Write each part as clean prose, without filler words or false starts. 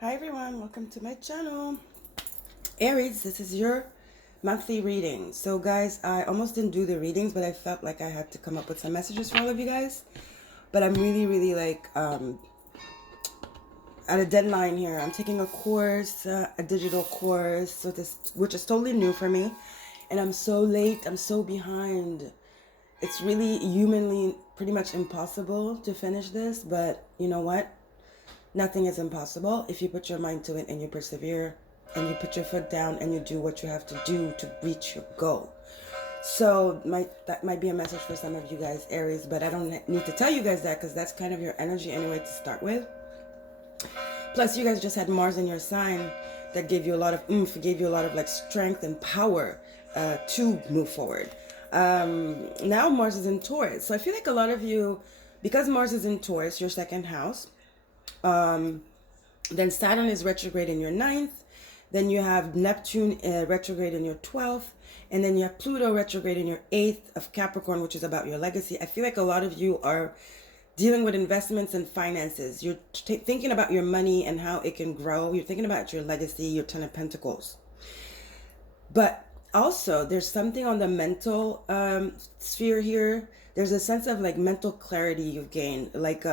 Hi everyone, welcome to my channel. Aries, this is your monthly reading. So guys, I almost didn't do the readings, but I felt like I had to come up with some messages for all of you guys. But I'm really like at a deadline here. I'm taking a course, a digital course, so which is totally new for me. And I'm so late, I'm so behind. It's really humanly pretty much impossible to finish this, but you know what? Nothing is impossible if you put your mind to it and you persevere and you put your foot down and you do what you have to do to reach your goal. So that might be a message for some of you guys, Aries, but I don't need to tell you guys that because that's kind of your energy anyway to start with. Plus, you guys just had Mars in your sign that gave you a lot of oomph, gave you a lot of like strength and power to move forward. Now Mars is in Taurus. So I feel like a lot of you, because Mars is in Taurus, your second house, then Saturn is retrograde in your ninth. Then you have Neptune retrograde in your 12th. And then you have Pluto retrograde in your 8th of Capricorn, which is about your legacy. I feel like a lot of you are dealing with investments and finances. You're thinking about your money and how it can grow. You're thinking about your legacy, your Ten of Pentacles. But also, there's something on the mental sphere here. There's a sense of like mental clarity you've gained, like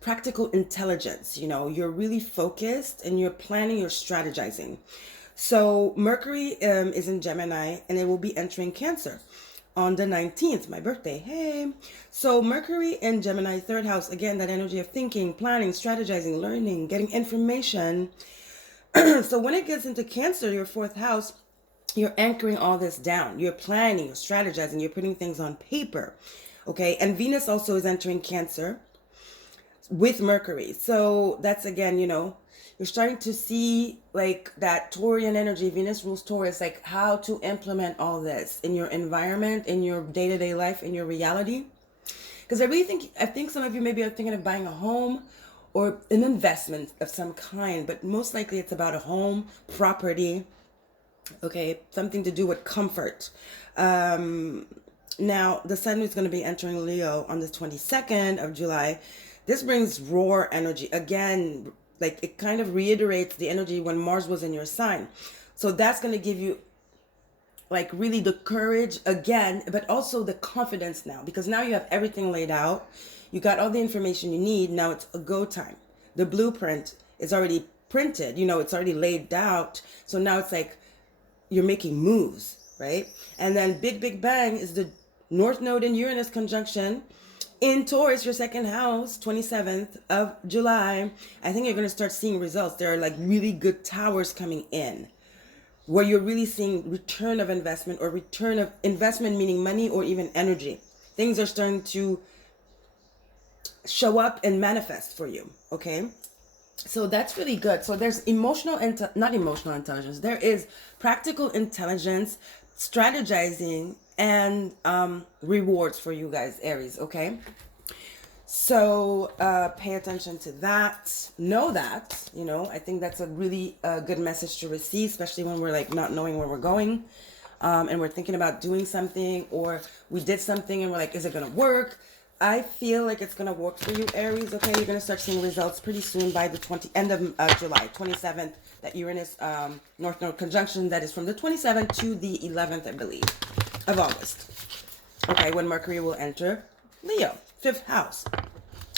practical intelligence. You know, you're really focused and you're planning, you're strategizing. So Mercury is in Gemini and it will be entering Cancer on the 19th, my birthday. Hey. So Mercury in Gemini, third house, again, that energy of thinking, planning, strategizing, learning, getting information. So when it gets into Cancer, your fourth house, you're anchoring all this down. You're planning, you're strategizing, you're putting things on paper. Okay. And Venus also is entering Cancer with Mercury. So that's again, you know, you're starting to see like that Taurian energy. Venus rules Taurus, like how to implement all this in your environment, in your day-to-day life, in your reality. Because I think some of you maybe are thinking of buying a home or an investment of some kind, but most likely it's about a home, property, okay, something to do with comfort. Now, the sun is going to be entering Leo on the 22nd of July. This brings roar energy. Again, like it kind of reiterates the energy when Mars was in your sign. So that's going to give you like really the courage again, but also the confidence now, because now you have everything laid out. You got all the information you need. Now it's a go time. The blueprint is already printed, you know, it's already laid out. So now it's like you're making moves, right? And then Big Bang is the North Node in Uranus conjunction in Taurus, your second house, 27th of July. I think you're going to start seeing results. There are like really good towers coming in where you're really seeing return of investment, or return of investment meaning money or even energy. Things are starting to show up and manifest for you, okay? So that's really good. So there's not emotional intelligence. There is practical intelligence, strategizing, and rewards for you guys, Aries, okay? So pay attention to that. Know that, you know, I think that's a really good message to receive, especially when we're like not knowing where we're going, and we're thinking about doing something, or we did something and we're like, is it going to work? I feel like it's going to work for you, Aries, okay? You're going to start seeing results pretty soon by the end of July, 27th, that Uranus North Node conjunction that is from the 27th to the 11th, I believe, of August. Okay, when Mercury will enter Leo, 5th house.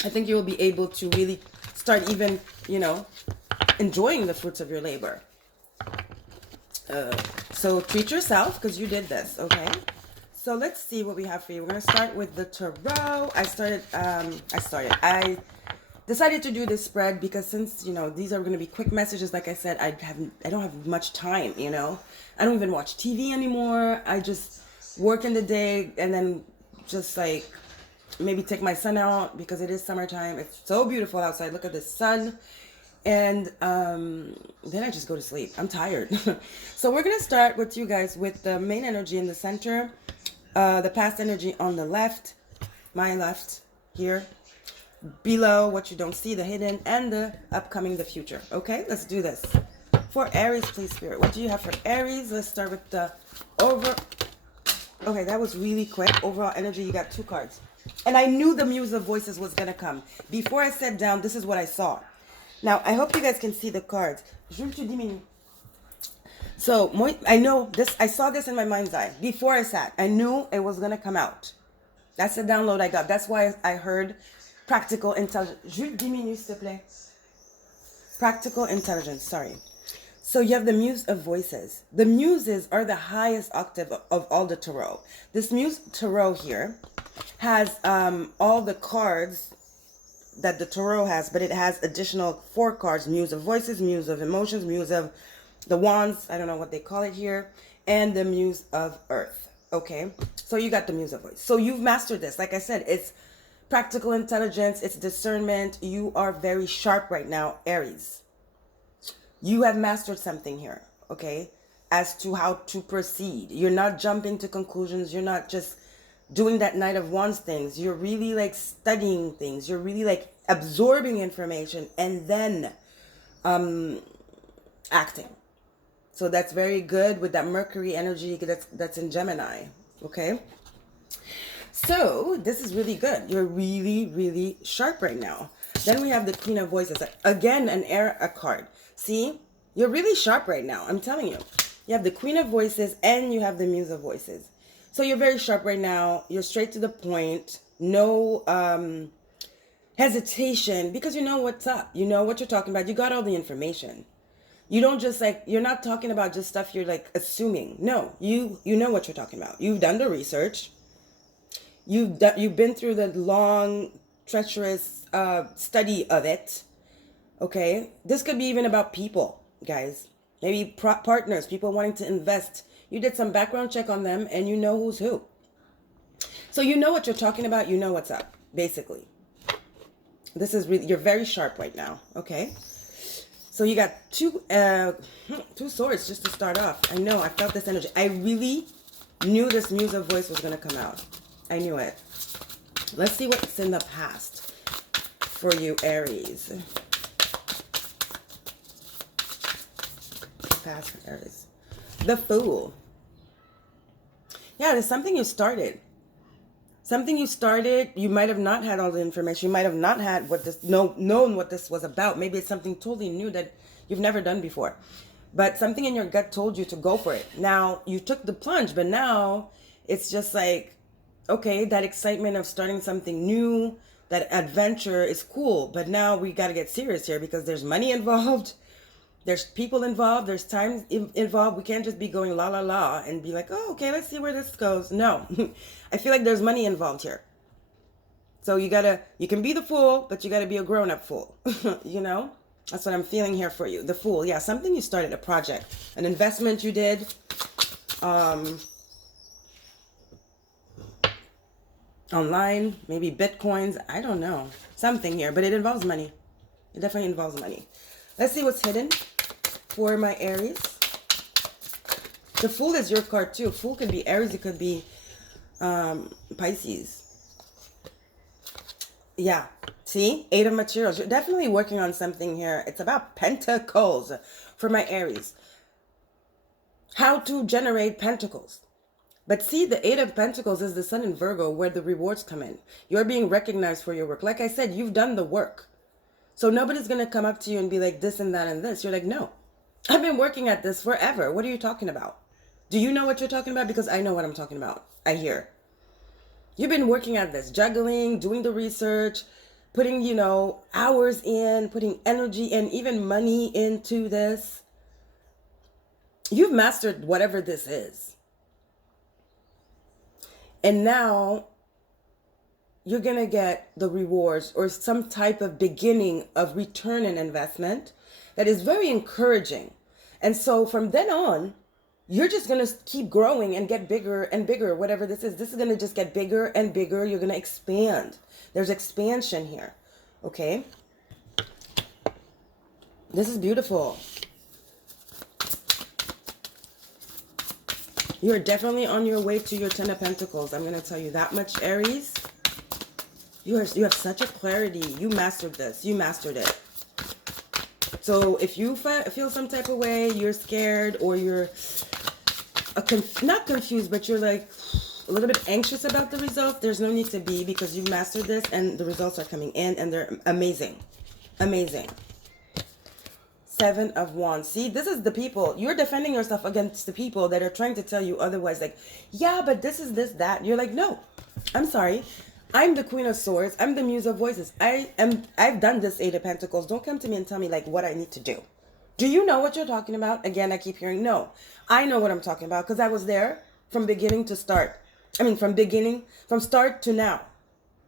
I think you will be able to really start even, you know, enjoying the fruits of your labor. So treat yourself because you did this, okay? So let's see what we have for you. We're going to start with the Tarot. I decided to do this spread because since, you know, these are going to be quick messages, like I said, I don't have much time, you know. I don't even watch TV anymore. I just work in the day and then just like maybe take my son out because it is summertime. It's so beautiful outside. Look at the sun. And then I just go to sleep. I'm tired. So we're going to start with you guys with the main energy in the center, the past energy on the left, my left here, below what you don't see, the hidden, and the upcoming, the future. Okay, let's do this. For Aries, please, Spirit, what do you have for Aries? Let's start with the Okay, that was really quick. Overall energy, you got 2 cards. And I knew the Muse of Voices was going to come. Before I sat down, this is what I saw. Now, I hope you guys can see the cards. Je te diminue. So, I know this, I saw this in my mind's eye. Before I sat, I knew it was going to come out. That's the download I got. That's why I heard practical intelligence. Je diminue, s'il te plaît. Practical intelligence, sorry. So you have the Muse of Voices. The Muses are the highest octave of all the tarot. This Muse tarot here has all the cards that the tarot has, but it has additional 4 cards: Muse of Voices, Muse of Emotions, Muse of the Wands, I don't know what they call it here, and the Muse of Earth. Okay, so you got the Muse of Voice. So you've mastered this. Like I said, it's practical intelligence, it's discernment. You are very sharp right now, Aries. You have mastered something here, okay, as to how to proceed. You're not jumping to conclusions. You're not just doing that Knight of Wands things. You're really like studying things. You're really like absorbing information and then acting. So that's very good with that Mercury energy that's in Gemini, okay? So this is really good. You're really, really sharp right now. Then we have the Queen of Voices. Again, an air card. See? You're really sharp right now. I'm telling you. You have the Queen of Voices and you have the Muse of Voices. So you're very sharp right now. You're straight to the point. No hesitation, because you know what's up. You know what you're talking about. You got all the information. You don't just like, you're not talking about just stuff you're like assuming. No, you know what you're talking about. You've done the research. You've been through the long, treacherous study of it. Okay, this could be even about people, guys. Maybe partners, people wanting to invest. You did some background check on them and you know who's who. So you know what you're talking about. You know what's up, basically. This is really, you're very sharp right now. Okay. So you got two swords just to start off. I know, I felt this energy. I really knew this Muse of Voice was going to come out. I knew it. Let's see what's in the past for you, Aries. Past for Aries. The Fool. Yeah, there's something you started. Something you started, you might have not had all the information. You might have not had known what this was about. Maybe it's something totally new that you've never done before. But something in your gut told you to go for it. Now, you took the plunge, but now it's just like, okay, that excitement of starting something new, that adventure is cool. But now we got to get serious here because there's money involved. There's people involved. There's time involved. We can't just be going la la la and be like, oh, okay, let's see where this goes. No, I feel like there's money involved here. So you can be the fool, but you gotta be a grown-up fool. You know, that's what I'm feeling here for you. The Fool. Yeah, something you started, a project, an investment you did. Online, maybe Bitcoins. I don't know. Something here, but it involves money. It definitely involves money. Let's see what's hidden for my Aries. The Fool is your card too. Fool could be Aries. It could be Pisces. Yeah. See? 8 of Materials. You're definitely working on something here. It's about Pentacles for my Aries. How to generate Pentacles. But see, the 8 of Pentacles is the Sun in Virgo where the rewards come in. You're being recognized for your work. Like I said, you've done the work. So nobody's going to come up to you and be like this and that and this. You're like, no, I've been working at this forever. What are you talking about? Do you know what you're talking about? Because I know what I'm talking about. I hear. You've been working at this, juggling, doing the research, putting, hours in, putting energy and even money into this. You've mastered whatever this is. And now you're going to get the rewards or some type of beginning of return and investment that is very encouraging. And so from then on, you're just going to keep growing and get bigger and bigger, whatever this is. This is going to just get bigger and bigger. You're going to expand. There's expansion here. Okay? This is beautiful. You're definitely on your way to your 10 of Pentacles. I'm going to tell you that much, Aries. You have such a clarity. You mastered this. You mastered it. So if you feel some type of way, you're scared or you're not confused, but you're like a little bit anxious about the results, there's no need to be because you've mastered this and the results are coming in and they're amazing. Amazing. Seven of Wands. See, this is the people. You're defending yourself against the people that are trying to tell you otherwise. Like, yeah, but this is this, that. You're like, no, I'm sorry. I'm the Queen of Swords. I'm the Muse of Voices. I've done this Eight of Pentacles. Don't come to me and tell me like what I need to do. Do you know what you're talking about? Again, I keep hearing no. I know what I'm talking about because I was there from beginning to start. I mean, from start to now,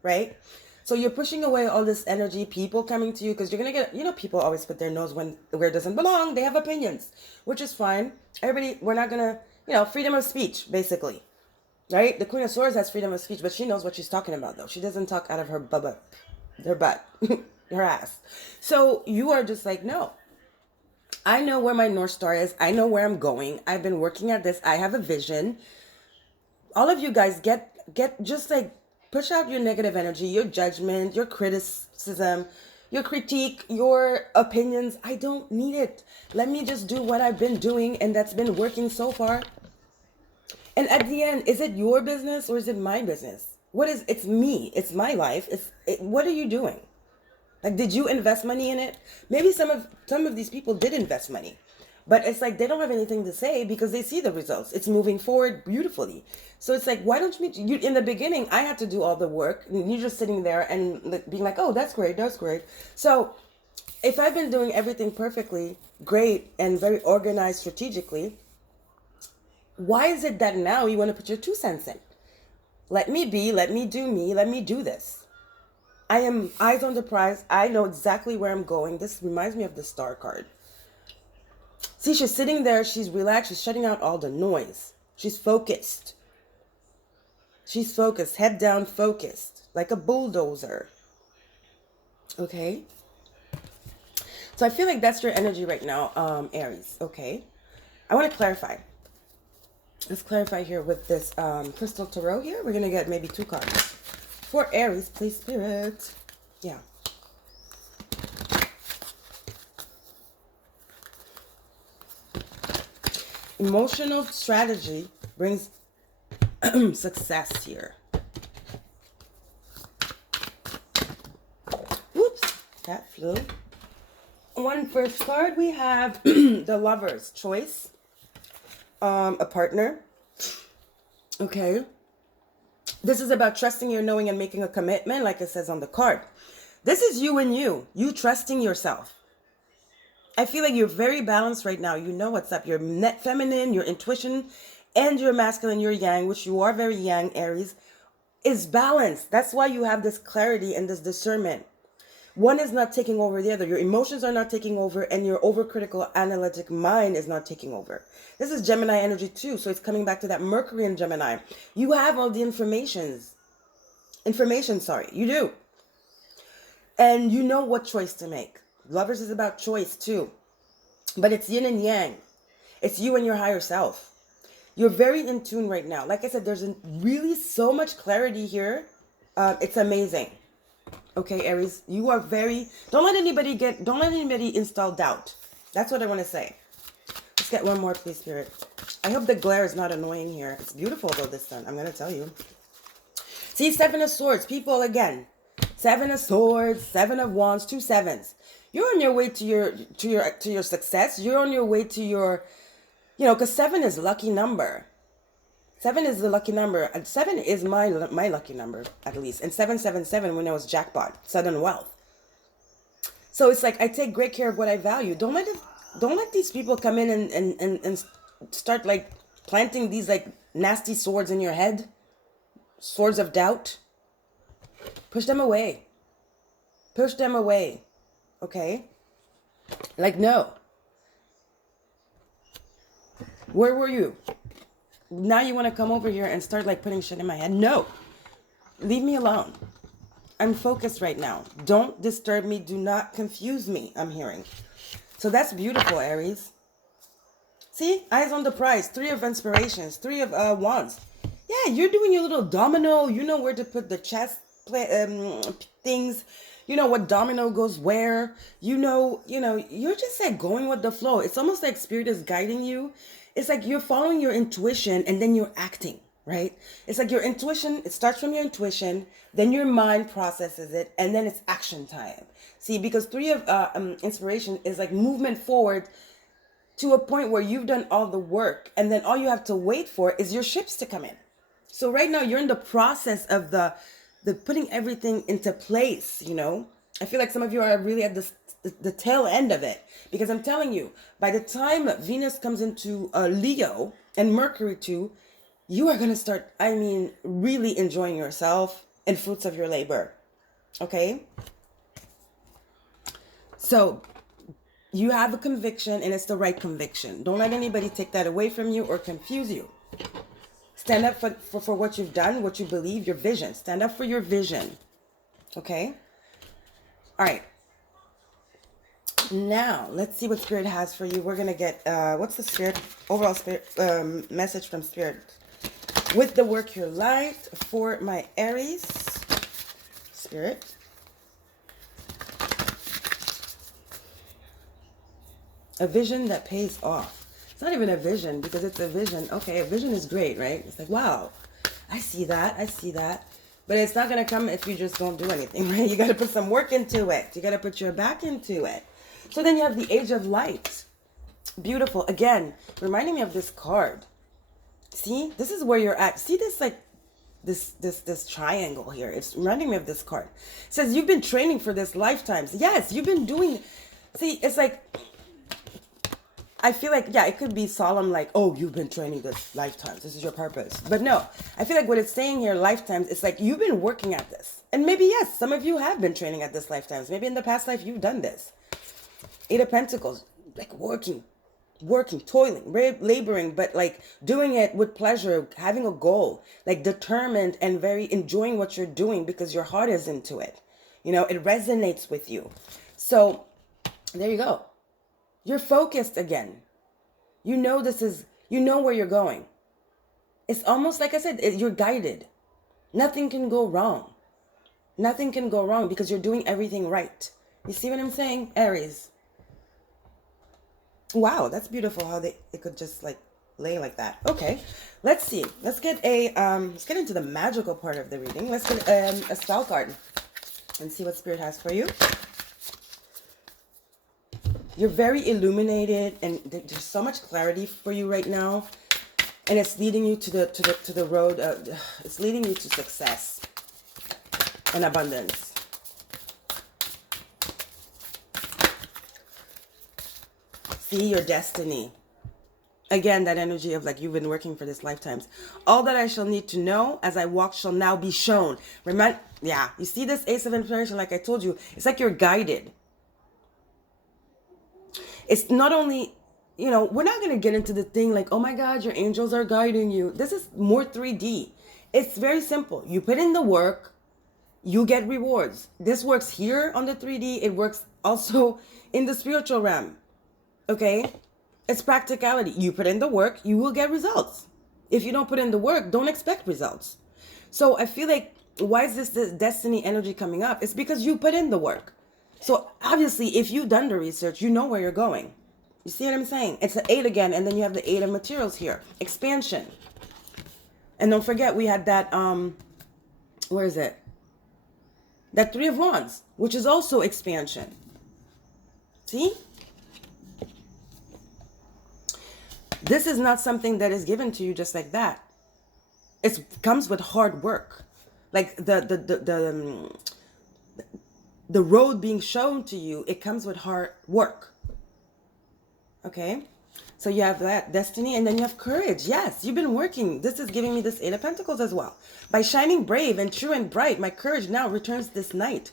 right? So you're pushing away all this energy, people coming to you, because you're going to get, people always put their nose where it doesn't belong. They have opinions, which is fine. Everybody, we're not going to, freedom of speech, basically, right? The Queen of Swords has freedom of speech, but she knows what she's talking about, though. She doesn't talk out of her butt, her ass. So you are just like, no. I know where my North Star is. I know where I'm going. I've been working at this. I have a vision. All of you guys get just like, push out your negative energy, your judgment, your criticism, your critique, your opinions. I don't need it. Let me just do what I've been doing and that's been working so far. And at the end, is it your business or is it my business? It's me. It's my life. What are you doing? Like, did you invest money in it? Maybe some of these people did invest money. But it's like they don't have anything to say because they see the results. It's moving forward beautifully. So it's like, why don't you in the beginning, I had to do all the work. And you're just sitting there and being like, oh, that's great. That's great. So if I've been doing everything perfectly, great, and very organized strategically, why is it that now you want to put your 2 cents in? Let me be, let me do me, let me do this. I am eyes on the prize. I know exactly where I'm going. This reminds me of the Star card. See, she's sitting there. She's relaxed. She's shutting out all the noise. She's focused. She's focused. Head down, focused. Like a bulldozer. Okay? So I feel like that's your energy right now, Aries. Okay? I want to clarify. Let's clarify here with this crystal tarot here. We're going to get maybe 2 cards. For Aries, please, Spirit. Yeah. Emotional strategy brings success here. Whoops, that flew. One first card, we have the Lover's Choice. A partner. Okay. This is about trusting your knowing and making a commitment, like it says on the card. This is you and you trusting yourself. I feel like you're very balanced right now. You know what's up. Your feminine, your intuition, and your masculine, your yang, which you are very yang, Aries, is balanced. That's why you have this clarity and this discernment. One is not taking over the other. Your emotions are not taking over, and your overcritical analytic mind is not taking over. This is Gemini energy too, so it's coming back to that Mercury in Gemini. You have all the information, you do. And you know what choice to make. Lovers is about choice too. But it's yin and yang. It's you and your higher self. You're very in tune right now. Like I said, there's really so much clarity here. It's amazing. Okay, Aries, you are very, don't let anybody install doubt. That's what I want to say. Let's get one more, please, Spirit. I hope the glare is not annoying here. It's beautiful though this time, I'm going to tell you. See, 7 of Swords, people again. 7 of Swords, 7 of Wands, 2 sevens. You're on your way to your success. You're on your way to your, because 7 is lucky number. 7 is the lucky number. And 7 is my lucky number, at least. And 777 when I was jackpot, sudden wealth. So it's like I take great care of what I value. Don't let these people come in and start like planting these like nasty swords in your head. Swords of doubt. Push them away. Push them away. Okay? Like, no. Where were you? Now you want to come over here and start like putting shit in my head? No. Leave me alone. I'm focused right now. Don't disturb me. Do not confuse me, I'm hearing. So that's beautiful, Aries. See? Eyes on the prize. 3 of inspirations. 3 of wands. Yeah, you're doing your little domino. You know where to put the chess things. You know what domino goes where. You're just like going with the flow. It's almost like spirit is guiding you. It's like you're following your intuition and then you're acting. right? It's like your intuition, it starts from your intuition, then your mind processes it, and then it's action time. See, because three of inspiration is like movement forward to a point where you've done all the work, and then all you have to wait for is your ships to come in. So right now you're in the process of the putting everything into place, you know. I feel like some of you are really at the tail end of it, because I'm telling you, by the time Venus comes into Leo and Mercury too, you are going to start, I mean, really enjoying yourself and fruits of your labor. Okay? So you have a conviction, and it's the right conviction. Don't let anybody take that away from you or confuse you. Stand up for what you've done, what you believe, your vision. Stand up for your vision. Okay? All right. Now, let's see what Spirit has for you. We're going to get, what's the Spirit, overall Spirit message from Spirit? With the work your life for my Aries. Spirit. A vision that pays off. It's not even a vision, because it's a vision. Okay, a vision is great, right? It's like, wow, I see that. I see that. But it's not going to come if you just don't do anything, right? You got to put some work into it. You got to put your back into it. So then you have the Age of Light. Beautiful. Again, reminding me of this card. See, this is where you're at. See this, like, this triangle here. It's reminding me of this card. It says you've been training for this lifetimes. Yes, you've been doing. See, it's like, I feel like, yeah, it could be solemn, like, oh, you've been training this lifetimes. This is your purpose. But no, I feel like what it's saying here, lifetimes, it's like you've been working at this. And maybe, yes, some of you have been training at this lifetimes. Maybe in the past life you've done this. Eight of Pentacles, like working, toiling, laboring, but like doing it with pleasure, having a goal, like determined and very enjoying what you're doing because your heart is into it. You know, it resonates with you. So there you go. You're focused again. You know you know where you're going. It's almost like I said, you're guided. Nothing can go wrong. Nothing can go wrong because you're doing everything right. You see what I'm saying? Aries. Wow, that's beautiful how it could just like lay like that. Okay, let's see. Let's get into the magical part of the reading. Let's get a spell card and see what Spirit has for you. You're very illuminated, and there's so much clarity for you right now, and it's leading you to the road. It's leading you to success and abundance. See your destiny. Again, that energy of like you've been working for this lifetimes. All that I shall need to know as I walk shall now be shown. Remember, yeah, you see this Ace of Inspiration, like I told you, it's like you're guided. It's not only, you know, we're not going to get into the thing like, oh my God, your angels are guiding you. This is more 3D. It's very simple. You put in the work, you get rewards. This works here on the 3D. It works also in the spiritual realm. Okay? It's practicality. You put in the work, you will get results. If you don't put in the work, don't expect results. So I feel like, why is this destiny energy coming up? It's because you put in the work. So obviously, if you've done the research, you know where you're going. You see what I'm saying? It's the 8 again, and then you have the 8 of materials here. Expansion. And don't forget, we had that, where is it? That 3 of Wands, which is also expansion. See? This is not something that is given to you just like that. It comes with hard work. Like the road being shown to you, it comes with hard work. Okay? So you have that destiny, and then you have courage. Yes, you've been working. This is giving me this 8 of Pentacles as well. By shining brave and true and bright, my courage now returns this night.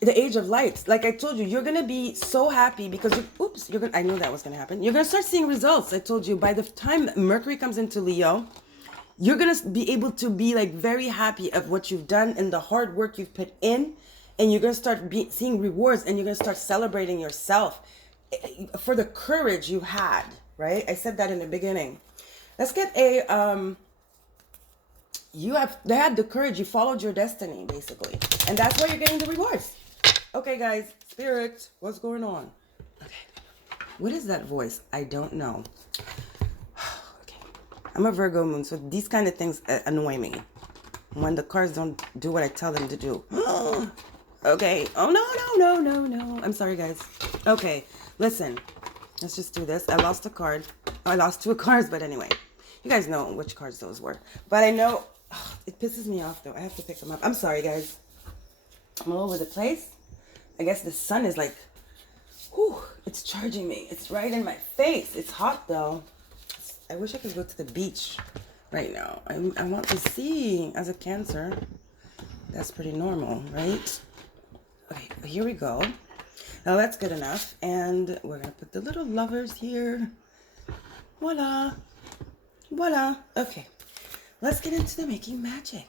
The Age of Light. Like I told you, you're going to be so happy because I knew that was going to happen. You're going to start seeing results. I told you, by the time Mercury comes into Leo, you're going to be able to be like very happy of what you've done and the hard work you've put in. And you're going to start seeing rewards, and you're going to start celebrating yourself for the courage you had, right? I said that in the beginning. Let's get they had the courage, you followed your destiny, basically. And that's why you're getting the rewards. Okay, guys, Spirit, what's going on? Okay. What is that voice? I don't know. Okay. I'm a Virgo moon, so these kind of things annoy me. When the cards don't do what I tell them to do. Okay. Oh, no. I'm sorry, guys. Okay. Listen. Let's just do this. I lost a card. I lost 2 cards, but anyway. You guys know which cards those were. But I know... it pisses me off, though. I have to pick them up. I'm sorry, guys. I'm all over the place. I guess the sun is like... whew, it's charging me. It's right in my face. It's hot, though. I wish I could go to the beach right now. I want to see. As a Cancer, that's pretty normal, right? Okay, here we go. Now that's good enough. And we're going to put the little lovers here. Voila. Voila. Okay. Let's get into the making magic.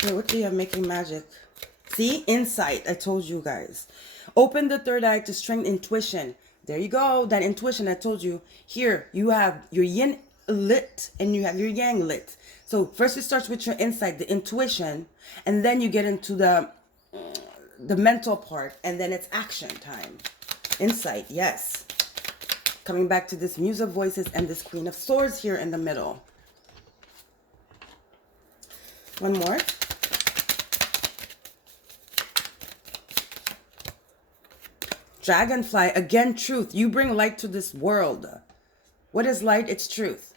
So what do you have making magic? See? Insight. I told you guys. Open the third eye to strengthen intuition. There you go. That intuition I told you. Here, you have your yin lit and you have your yang lit. So first it starts with your insight, the intuition, and then you get into the mental part, and then it's action time. Insight, yes. Coming back to this Muse of Voices and this Queen of Swords here in the middle. One more. Dragonfly, again, truth. You bring light to this world. What is light? It's truth.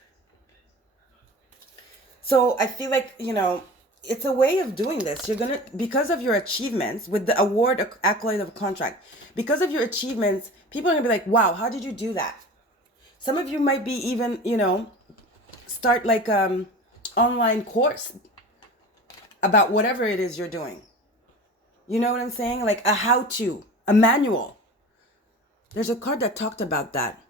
So I feel like, you know, it's a way of doing this. You're going to, because of your achievements with the award accolade of a contract, because of your achievements, people are going to be like, wow, how did you do that? Some of you might be even, you know, start like online course about whatever it is you're doing. You know what I'm saying? Like a how-to, a manual. There's a card that talked about that.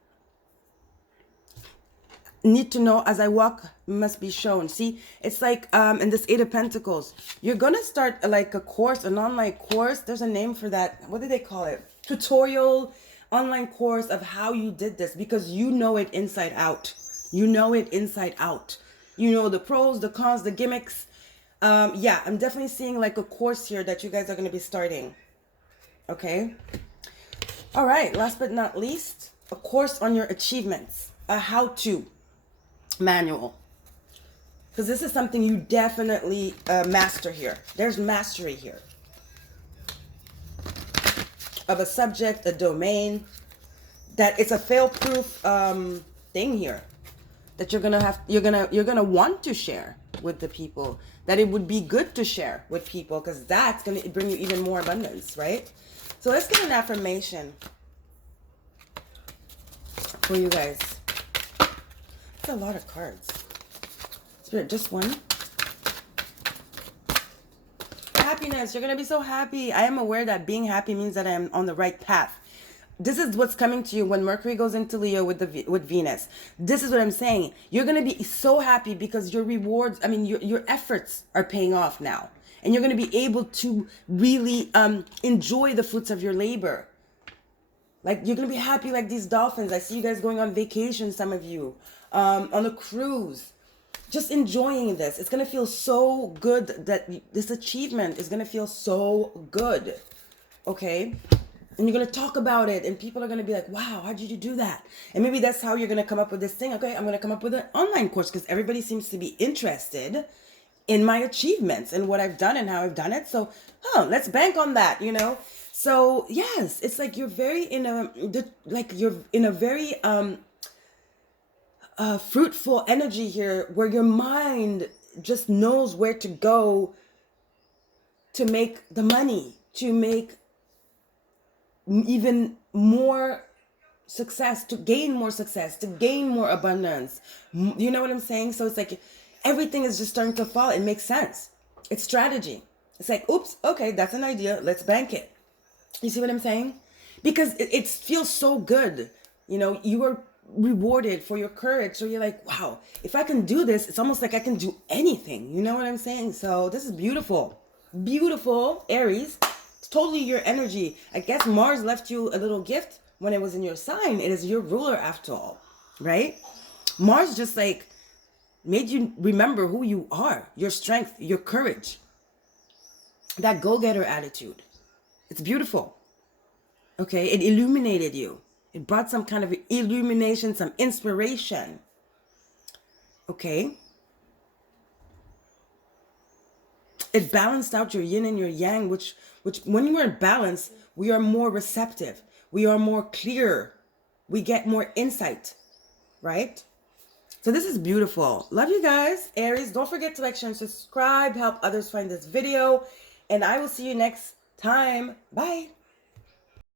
Need to know as I walk must be shown. See, it's like in this 8 of Pentacles, you're going to start like a course, an online course. There's a name for that. What do they call it? Tutorial online course of how you did this, because you know it inside out. You know it inside out. You know the pros, the cons, the gimmicks. Yeah, I'm definitely seeing like a course here that you guys are going to be starting. Okay. All right. Last but not least, a course on your achievements, a how-to manual, because this is something you definitely master here. There's mastery here of a subject, a domain, that it's a fail-proof thing here that you're gonna want to share with the people, that it would be good to share with people, because that's gonna bring you even more abundance, right? So let's get an affirmation for you guys. It's a lot of cards. Spirit, just one. Happiness. You're going to be so happy. I am aware that being happy means that I am on the right path. This is what's coming to you when Mercury goes into Leo with Venus. This is what I'm saying. You're going to be so happy because your rewards, I mean, your efforts are paying off now. And you're going to be able to really enjoy the fruits of your labor. Like, you're going to be happy like these dolphins. I see you guys going on vacation, some of you, on a cruise. Just enjoying this. It's going to feel so good that this achievement is going to feel so good. Okay? And you're going to talk about it, and people are going to be like, wow, how did you do that? And maybe that's how you're going to come up with this thing. Okay, I'm going to come up with an online course because everybody seems to be interested in my achievements and what I've done and how I've done it. So, let's bank on that, you know? So, yes, it's like you're very you're in a very fruitful energy here, where your mind just knows where to go to make the money, to make even more success, to gain more success, to gain more abundance. You know what I'm saying? So it's like everything is just starting to fall. It makes sense. It's strategy. It's like, oops, okay, that's an idea. Let's bank it. You see what I'm saying? Because it feels so good. You know, you are rewarded for your courage. So you're like, wow, if I can do this, it's almost like I can do anything. You know what I'm saying? So this is beautiful. Beautiful, Aries. It's totally your energy. I guess Mars left you a little gift when it was in your sign. It is your ruler after all, right? Mars just like made you remember who you are, your strength, your courage, that go-getter attitude. It's beautiful. Okay, it illuminated you. It brought some kind of illumination, some inspiration. Okay. It balanced out your yin and your yang, which when you are in balance, we are more receptive. We are more clear. We get more insight, right? So this is beautiful. Love you guys. Aries, don't forget to like, share, and subscribe. Help others find this video. And I will see you next time. Bye.